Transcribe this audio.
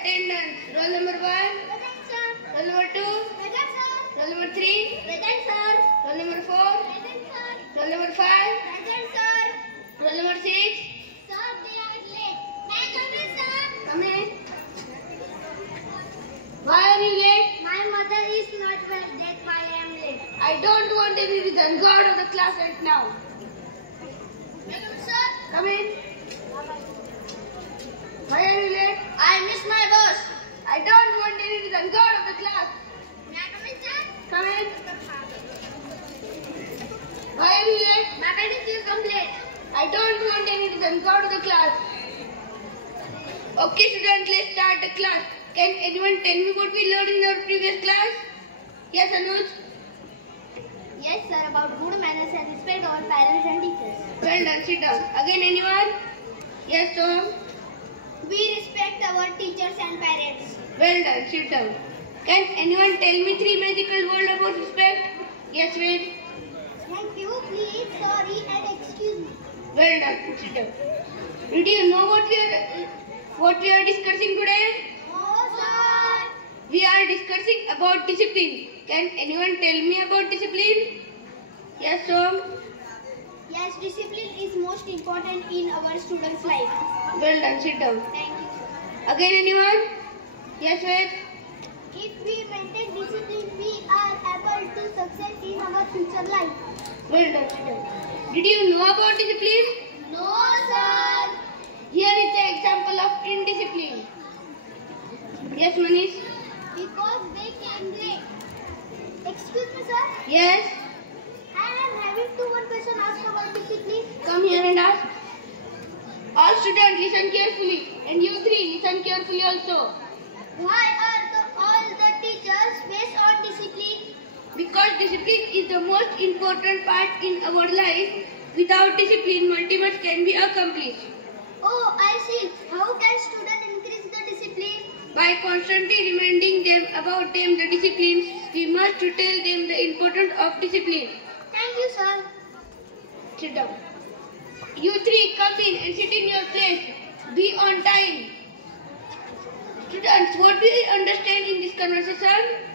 attendance. Roll number 1. Present, sir. Roll number 2. Present, sir. Roll number 3. Present, sir. Roll number 4. Present, sir. Roll number 5. Present, sir. Roll number 6. Sir, they are late. May I come in, sir? Come in. Why are you late? My mother is not well. That's why I am late. I don't want any reason. Go out of the class right now. May I come in, sir? Come in. Why are you late? I miss my bus. I don't want any reason. Go out of the class. May I come in, sir? Come in. Why are you late? My parents will come late. I don't want any reason. Go out of the class. Okay, students, let's start the class. Can anyone tell me what we learned in our previous class? Yes, Anuj? Yes, sir. About good manners and respect our parents and teachers. Well done. Sit down. Again, anyone? Yes, Tom? We respect our teachers and parents. Well done. Sit down. Can anyone tell me 3 magical words about respect? Yes, Ved? Thank you, please, sorry, and excuse me. Well done. Sit down. Did you know what we are discussing today? No, sir. We are discussing about discipline. Can anyone tell me about discipline? Yes, Tom? Yes, discipline is most important in our students' life. Well done. Sit down. Thank you, sir. Again, anyone? Yes, Ved? If we maintain discipline, we are able to succeed in our future life. Well done. Sit down. Did you know about discipline? No, sir. Here is the example of indiscipline. Yes, Manish? Because they came late. Excuse me, sir. Yes? I am having one question asked about discipline. Come here and ask. All students, listen carefully. And you three, listen carefully also. Why are all the teachers based on discipline? Because discipline is the most important part in our life. Without discipline, multi-much can be accomplished. Oh, I see. How can students increase the discipline? By constantly reminding them about the disciplines, we must tell them the importance of discipline. Thank you, sir. Sit down. You three come in and sit in your place. Be on time. Students, what do you understand in this conversation?